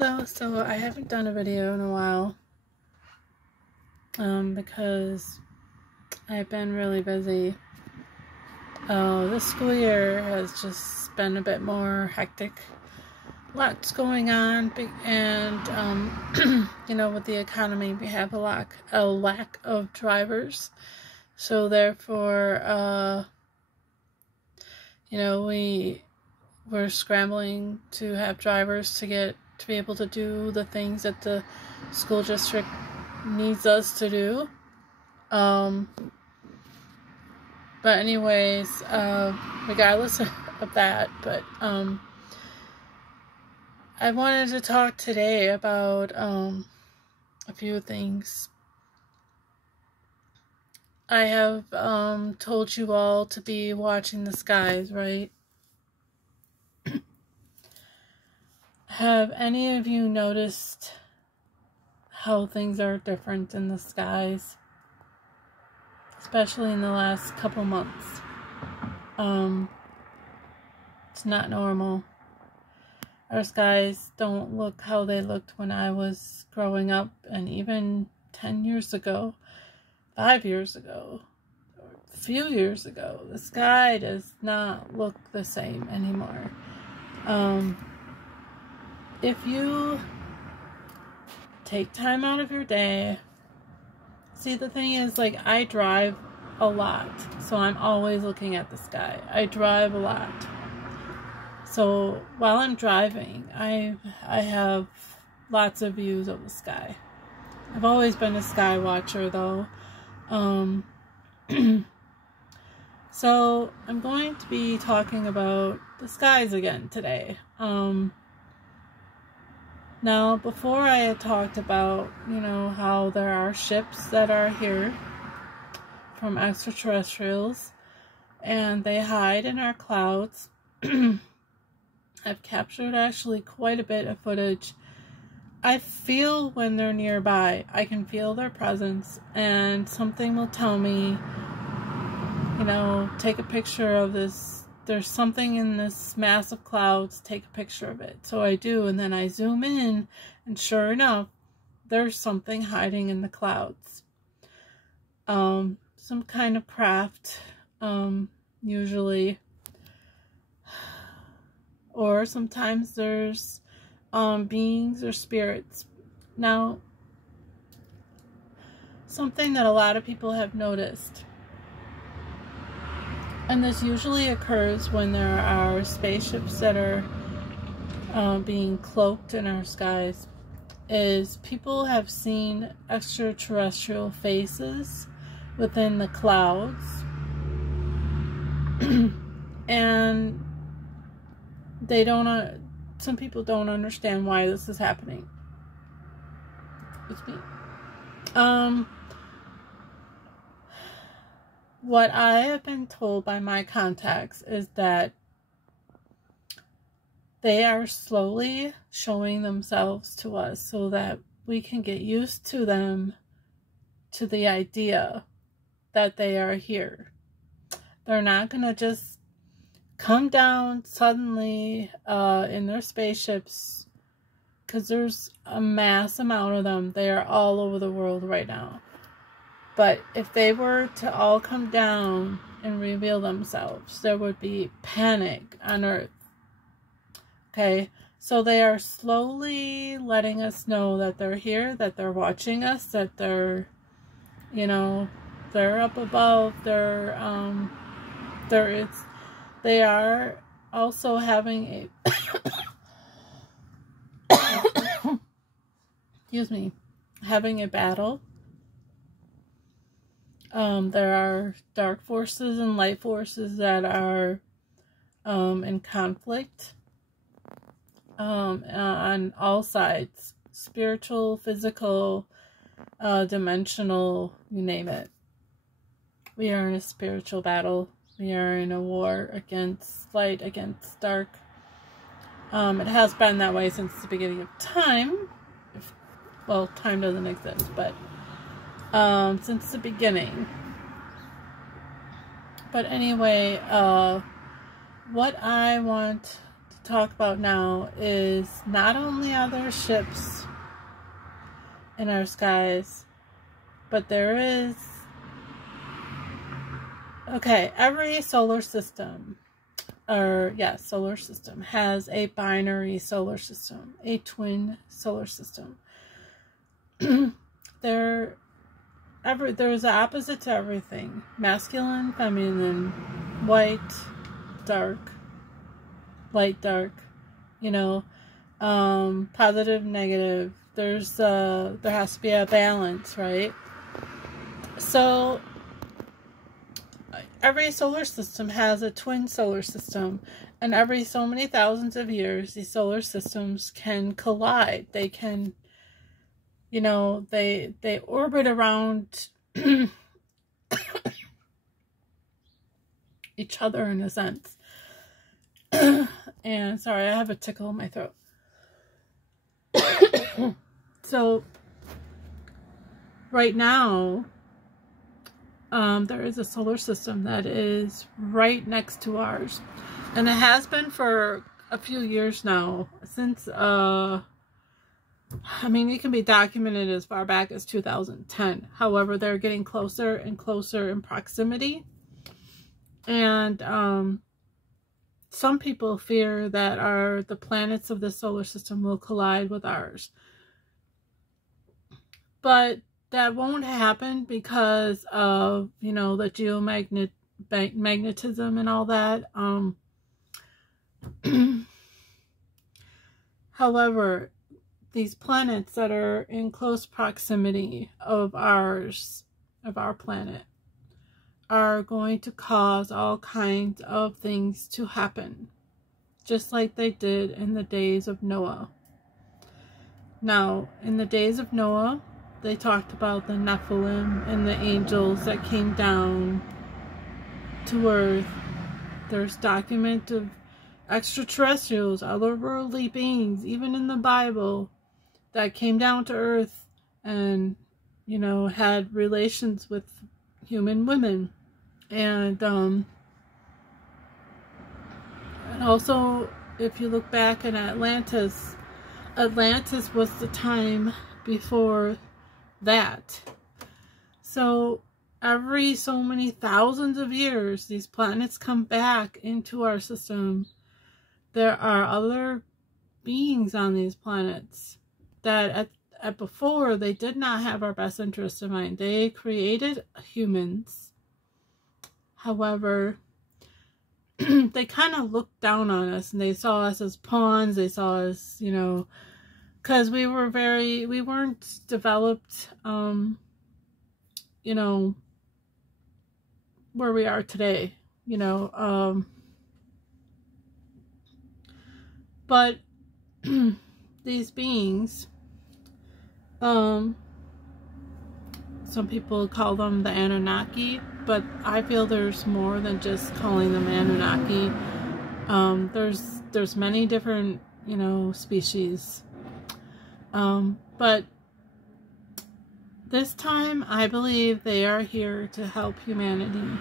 Hello, so I haven't done a video in a while because I've been really busy. This school year has just been a bit more hectic. Lots going on, and you know, with the economy, we have a lack of drivers. So therefore, you know, we're scrambling to have drivers to be able to do the things that the school district needs us to do. But anyways, regardless of that, but I wanted to talk today about a few things. I have told you all to be watching the skies, right? Have any of you noticed how things are different in the skies? Especially in the last couple months. It's not normal. Our skies don't look how they looked when I was growing up, and even 10 years ago, 5 years ago, or a few years ago. The sky does not look the same anymore. If you take time out of your day, see, the thing is, like, I drive a lot, so I'm always looking at the sky. I drive a lot. So while I'm driving, I have lots of views of the sky. I've always been a sky watcher, though. So I'm going to be talking about the skies again today. Now, before I had talked about, you know, how there are ships that are here from extraterrestrials, and they hide in our clouds. I've captured actually quite a bit of footage. I feel when they're nearby. I can feel their presence, and something will tell me, you know, take a picture of this. There's something in this mass of clouds, take a picture of it. So I do, and then I zoom in, and sure enough, there's something hiding in the clouds. Some kind of craft, usually. Or sometimes there's beings or spirits. Now, something that a lot of people have noticed, and this usually occurs when there are spaceships that are being cloaked in our skies, is people have seen extraterrestrial faces within the clouds. And they don't, some people don't understand why this is happening. Excuse me. What I have been told by my contacts is that they are slowly showing themselves to us so that we can get used to them, to the idea that they are here. They're not going to just come down suddenly in their spaceships, because there's a mass amount of them. They are all over the world right now. But if they were to all come down and reveal themselves, there would be panic on Earth. Okay, so they are slowly letting us know that they're here, that they're watching us, that they're, you know, they're up above. They are also having a excuse me, having a battle. There are dark forces and light forces that are in conflict on all sides. Spiritual, physical, dimensional, you name it. We are in a spiritual battle. We are in a war against light, against dark. It has been that way since the beginning of time. Well, time doesn't exist, but since the beginning. But anyway, what I want to talk about now is not only are there ships in our skies, but there is, okay, every solar system, or yes, solar system has a binary solar system, a twin solar system. There's an opposite to everything: masculine, feminine, white, dark, light, dark, you know, positive, negative. There has to be a balance, right? So every solar system has a twin solar system, and every so many thousands of years, these solar systems can collide. They can, you know, they orbit around each other in a sense. And sorry, I have a tickle in my throat. So right now, there is a solar system that is right next to ours, and it has been for a few years now, since I mean, it can be documented as far back as 2010. However, they're getting closer and closer in proximity, and some people fear that the planets of the solar system will collide with ours. But that won't happen because of, you know, the magnetism and all that. However, these planets that are in close proximity of our planet are going to cause all kinds of things to happen, just like they did in the days of Noah. Now, in the days of Noah, they talked about the Nephilim and the angels that came down to Earth. There's document of extraterrestrials, otherworldly beings, even in the Bible, that came down to Earth and, you know, had relations with human women. And also, if you look back in Atlantis was the time before that. So every so many thousands of years, these planets come back into our system. There are other beings on these planets that at before, they did not have our best interest in mind. They created humans. However, they kind of looked down on us, and they saw us as pawns. They saw us, you know, because we weren't developed, you know, where we are today, you know, but these beings, some people call them the Anunnaki, but I feel there's more than just calling them Anunnaki. There's many different, you know, species. But this time, I believe they are here to help humanity.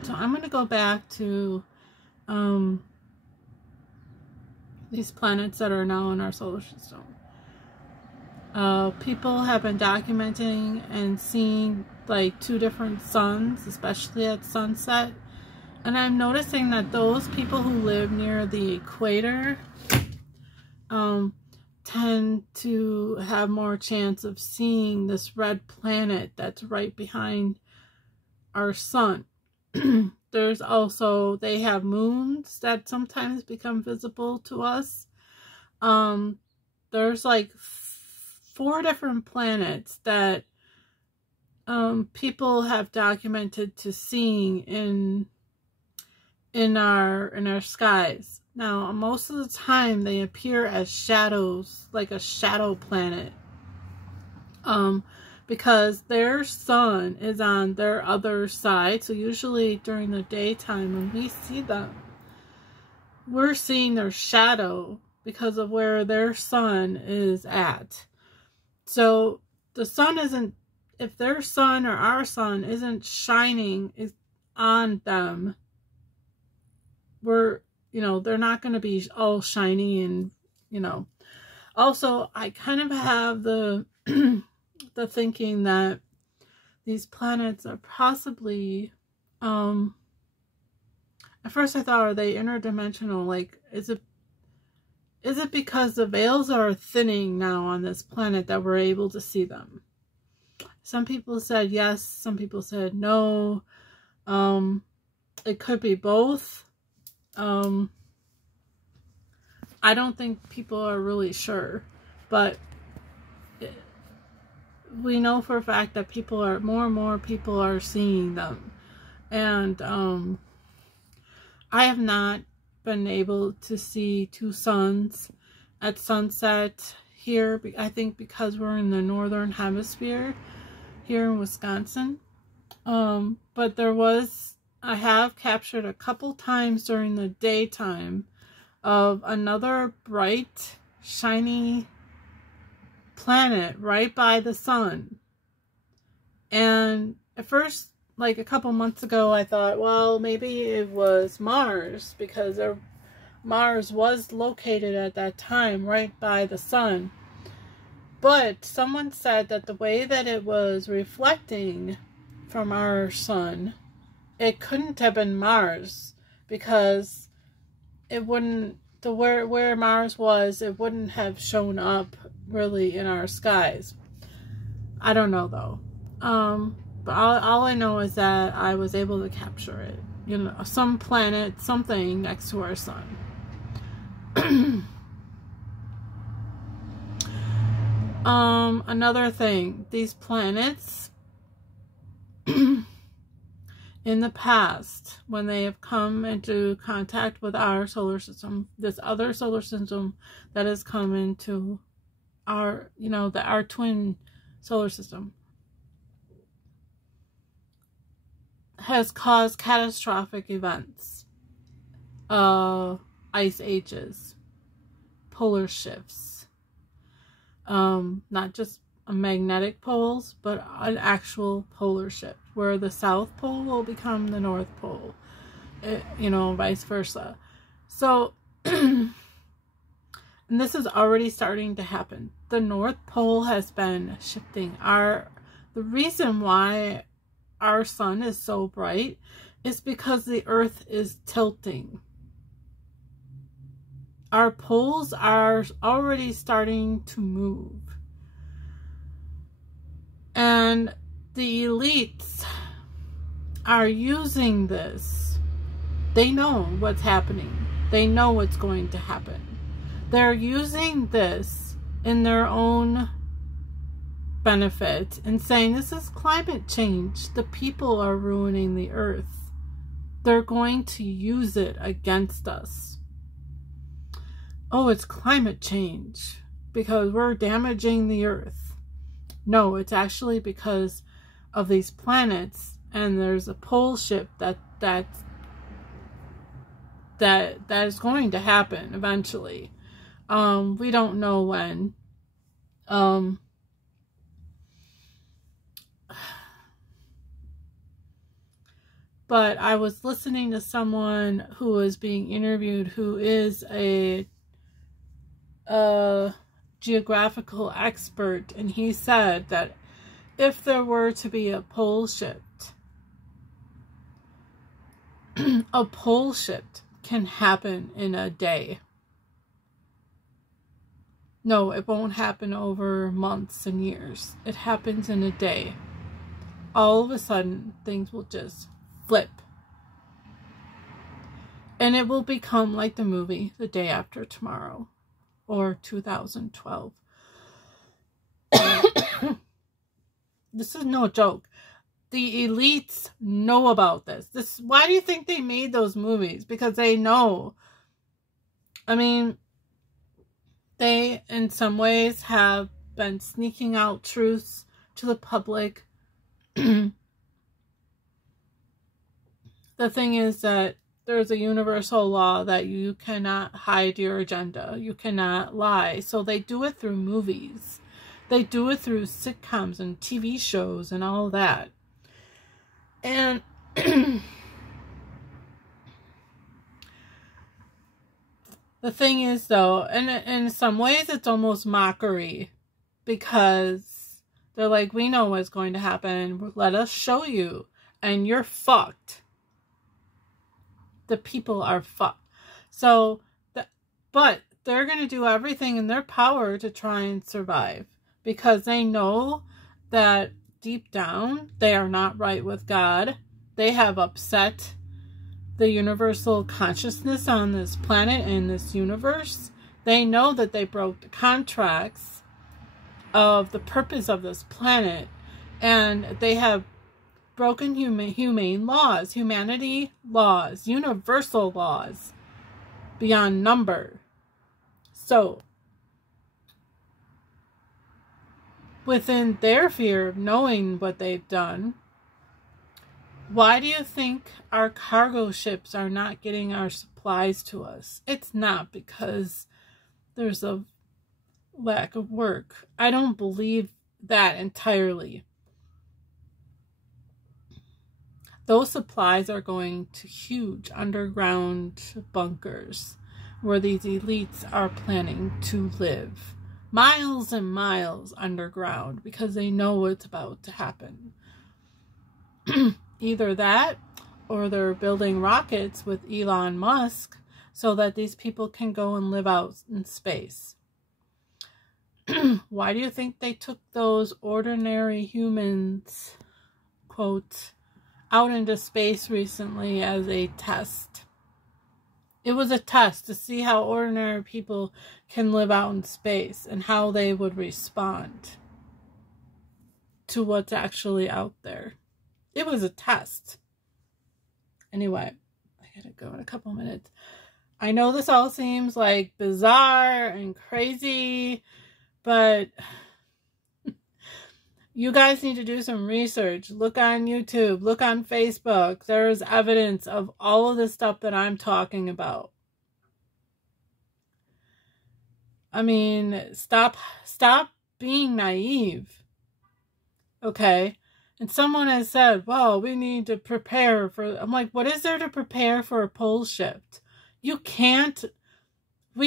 So I'm going to go back to these planets that are now in our solar system. People have been documenting and seeing like 2 different suns, especially at sunset. And I'm noticing that those people who live near the equator tend to have more chance of seeing this red planet that's right behind our sun. There's also, they have moons that sometimes become visible to us. There's like 4 different planets that people have documented to seeing in our skies. Now, most of the time they appear as shadows, like a shadow planet, because their sun is on their other side. So usually during the daytime when we see them, we're seeing their shadow because of where their sun is at. So the sun isn't, if their sun or our sun isn't shining on them, we're they're not going to be all shiny and, Also, I kind of have the the thinking that these planets are possibly, at first I thought, are they interdimensional? Like, is it because the veils are thinning now on this planet that we're able to see them? Some people said yes, some people said no. It could be both. I don't think people are really sure, but we know for a fact that more and more people are seeing them. And I have not been able to see two suns at sunset here, I think because we're in the northern hemisphere here in Wisconsin. But I have captured a couple times during the daytime of another bright, shiny planet right by the sun. And at first, like a couple months ago, I thought, well, maybe it was Mars, because Mars was located at that time right by the sun. But someone said that the way that it was reflecting from our sun, it couldn't have been Mars, because it wouldn't, where Mars was, it wouldn't have shown up really in our skies. I don't know though. But all I know is that I was able to capture it. Some planet, something next to our sun. Another thing, these planets in the past, when they have come into contact with our solar system, this other solar system that has come into our, our twin solar system, has caused catastrophic events, ice ages, polar shifts, not just magnetic poles, but an actual polar shift where the South Pole will become the North Pole, vice versa. So, and this is already starting to happen. The North Pole has been shifting. The reason why our sun is so bright is because the Earth is tilting. Our poles are already starting to move. And the elites are using this. They know what's happening. They know what's going to happen. They're using this in their own benefit and saying, this is climate change. The people are ruining the Earth. They're going to use it against us. Oh, it's climate change because we're damaging the Earth. No, it's actually because of these planets, and there's a pole shift that is going to happen eventually. We don't know when. But I was listening to someone who was being interviewed who is a geographical expert, and he said that if there were to be a pole shift, a pole shift can happen in a day. No, it won't happen over months and years. It happens in a day. All of a sudden, things will just flip. And it will become like the movie The Day After Tomorrow. Or 2012. This is no joke. The elites know about this. Why do you think they made those movies? Because they know. I mean, they, in some ways, have been sneaking out truths to the public. The thing is that there's a universal law that you cannot hide your agenda. You cannot lie. So they do it through movies. They do it through sitcoms and TV shows and all that. And The thing is, though, and in some ways it's almost mockery, because they're like, we know what's going to happen. Let us show you. And you're fucked. The people are fucked. So, but they're going to do everything in their power to try and survive, because they know that deep down they are not right with God. They have upset the universal consciousness on this planet and this universe. They know that they broke the contracts of the purpose of this planet, and they have broken humane laws, humanity laws, universal laws beyond number. So, within their fear of knowing what they've done, why do you think our cargo ships are not getting our supplies to us? It's not because there's a lack of work. I don't believe that entirely. Those supplies are going to huge underground bunkers where these elites are planning to live. Miles and miles underground, because they know what's about to happen. Either that, or they're building rockets with Elon Musk so that these people can go and live out in space. Why do you think they took those ordinary humans, quote, out into space recently as a test? It was a test to see how ordinary people can live out in space and how they would respond to what's actually out there. It was a test. Anyway, I gotta go in a couple minutes. I know this all seems like bizarre and crazy, but you guys need to do some research. Look on YouTube. Look on Facebook. There's evidence of all of the stuff that I'm talking about. I mean, stop being naive. Okay? And someone has said, well, we need to prepare for... I'm like, what is there to prepare for a pole shift? We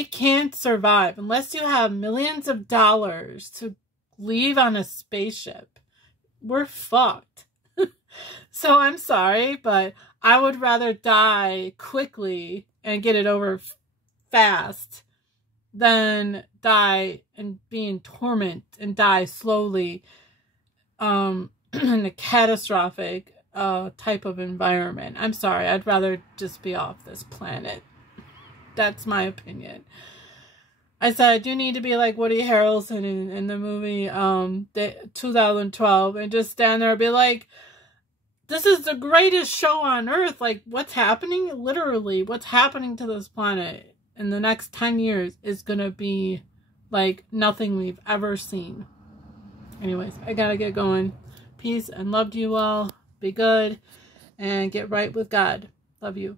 can't survive unless you have millions of dollars to leave on a spaceship. We're fucked. So I'm sorry, but I would rather die quickly and get it over fast than die and be in torment and die slowly in a catastrophic type of environment. I'm sorry, I'd rather just be off this planet. That's my opinion. I said, you need to be like Woody Harrelson in the movie 2012 and just stand there and be like, this is the greatest show on earth. Like, what's happening? Literally, what's happening to this planet in the next 10 years is going to be like nothing we've ever seen. Anyways, I gotta get going. Peace and love to you all. Be good and get right with God. Love you.